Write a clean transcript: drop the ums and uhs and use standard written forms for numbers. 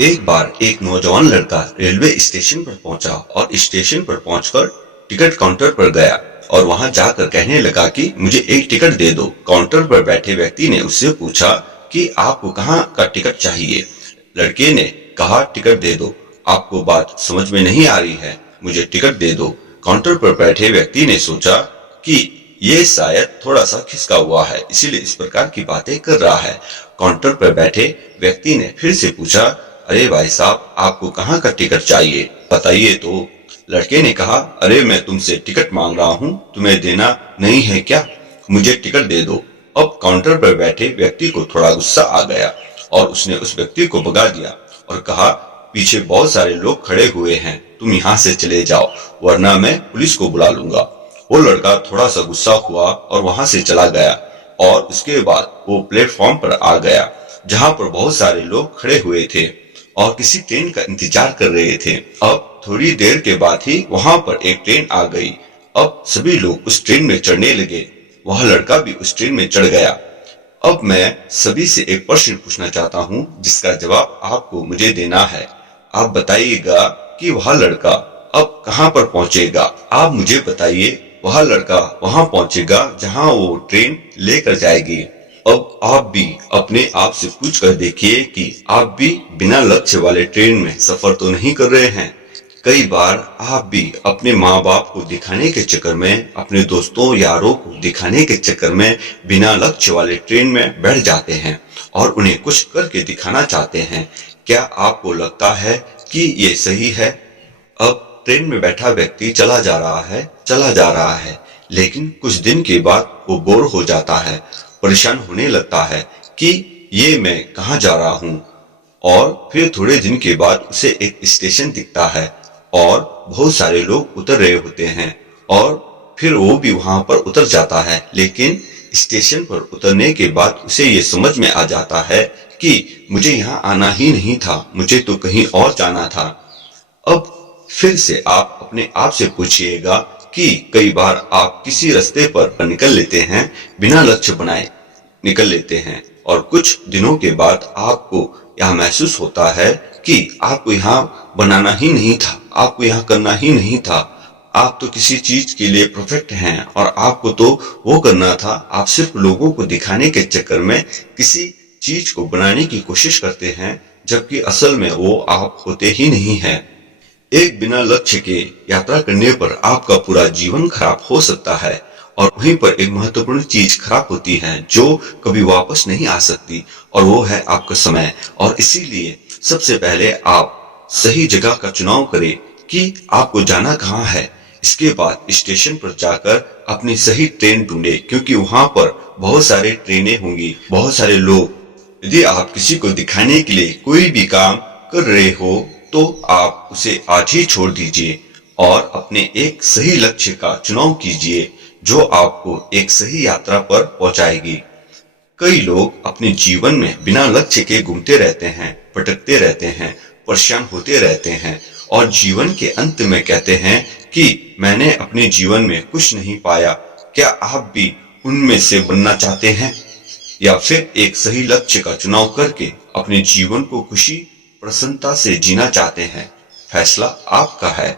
एक बार एक नौजवान लड़का रेलवे स्टेशन पर पहुंचा और स्टेशन पर पहुंचकर टिकट काउंटर पर गया और वहां जाकर कहने लगा कि मुझे एक टिकट दे दो। काउंटर पर बैठे व्यक्ति ने उससे पूछा कि आपको कहां का टिकट चाहिए। लड़के ने कहा टिकट दे दो। आपको बात समझ में नहीं आ रही है, मुझे टिकट दे दो। काउंटर पर बैठे व्यक्ति ने सोचा कि ये शायद थोड़ा सा खिसका हुआ है, इसीलिए इस प्रकार की बातें कर रहा है। काउंटर पर बैठे व्यक्ति ने फिर से पूछा, अरे भाई साहब, आपको कहाँ का टिकट चाहिए, बताइए तो। लड़के ने कहा, अरे मैं तुमसे टिकट मांग रहा हूँ, तुम्हें देना नहीं है क्या, मुझे टिकट दे दो। अब काउंटर पर बैठे व्यक्ति को थोड़ा गुस्सा आ गया और उसने उस व्यक्ति को भगा दिया और कहा, पीछे बहुत सारे लोग खड़े हुए हैं, तुम यहाँ से चले जाओ वरना मैं पुलिस को बुला लूंगा। वो लड़का थोड़ा सा गुस्सा हुआ और वहां से चला गया और उसके बाद वो प्लेटफॉर्म पर आ गया जहां पर बहुत सारे लोग खड़े हुए थे और किसी ट्रेन का इंतजार कर रहे थे। अब थोड़ी देर के बाद ही वहां पर एक ट्रेन आ गई। अब सभी लोग उस ट्रेन में चढ़ने लगे। वह लड़का भी उस ट्रेन में चढ़ गया। अब मैं सभी से एक प्रश्न पूछना चाहता हूँ जिसका जवाब आपको मुझे देना है। आप बताइएगा कि वह लड़का अब कहाँ पर पहुंचेगा। आप मुझे बताइए, वह लड़का वहां पहुंचेगा जहां वो ट्रेन लेकर जाएगी। अब आप भी अपने आप से पूछ कर देखिए कि आप भी बिना लक्ष्य वाले ट्रेन में सफर तो नहीं कर रहे हैं। कई बार आप भी अपने माँ बाप को दिखाने के चक्कर में, अपने दोस्तों यारों को दिखाने के चक्कर में बिना लक्ष्य वाले ट्रेन में बैठ जाते हैं और उन्हें कुछ करके दिखाना चाहते हैं। क्या आपको लगता है कि ये सही है? अब ट्रेन में बैठा व्यक्ति चला जा रहा है, लेकिन कुछ दिन के बाद वो बोर हो जाता है, परेशान होने लगता है कि ये मैं कहाँ जा रहा हूँ। और फिर थोड़े दिन के बाद उसे एक स्टेशन दिखता है और बहुत सारे लोग उतर रहे होते हैं और फिर वो भी वहां पर उतर जाता है। लेकिन स्टेशन पर उतरने के बाद उसे ये समझ में आ जाता है कि मुझे यहाँ आना ही नहीं था, मुझे तो कहीं और जाना था। अब फिर से आप अपने आप से पूछिएगा कि कई बार आप किसी रास्ते पर निकल लेते हैं, बिना लक्ष्य बनाए निकल लेते हैं और कुछ दिनों के बाद आपको यह महसूस होता है कि आपको यहाँ बनाना ही नहीं था, आपको यहाँ करना ही नहीं था। आप तो किसी चीज के लिए परफेक्ट हैं और आपको तो वो करना था। आप सिर्फ लोगों को दिखाने के चक्कर में किसी चीज को बनाने की कोशिश करते हैं, जबकि असल में वो आप होते ही नहीं हैं। एक बिना लक्ष्य के यात्रा करने पर आपका पूरा जीवन खराब हो सकता है और वहीं पर एक महत्वपूर्ण चीज खराब होती है जो कभी वापस नहीं आ सकती, और वो है आपका समय। और इसीलिए सबसे पहले आप सही जगह का चुनाव करें कि आपको जाना कहाँ है। इसके बाद स्टेशन पर जाकर अपनी सही ट्रेन ढूंढे, क्योंकि वहां पर बहुत सारे ट्रेनें होंगी, बहुत सारे लोग। यदि आप किसी को दिखाने के लिए कोई भी काम कर रहे हो तो आप उसे आज ही छोड़ दीजिए और अपने एक सही लक्ष्य का चुनाव कीजिए जो आपको एक सही यात्रा पर पहुंचाएगी। कई लोग अपने जीवन में बिना लक्ष्य के घूमते रहते हैं, भटकते रहते हैं, परेशान होते रहते हैं और जीवन के अंत में कहते हैं कि मैंने अपने जीवन में कुछ नहीं पाया। क्या आप भी उनमें से बनना चाहते हैं या फिर एक सही लक्ष्य का चुनाव करके अपने जीवन को खुशी प्रसन्नता से जीना चाहते हैं? फैसला आपका है।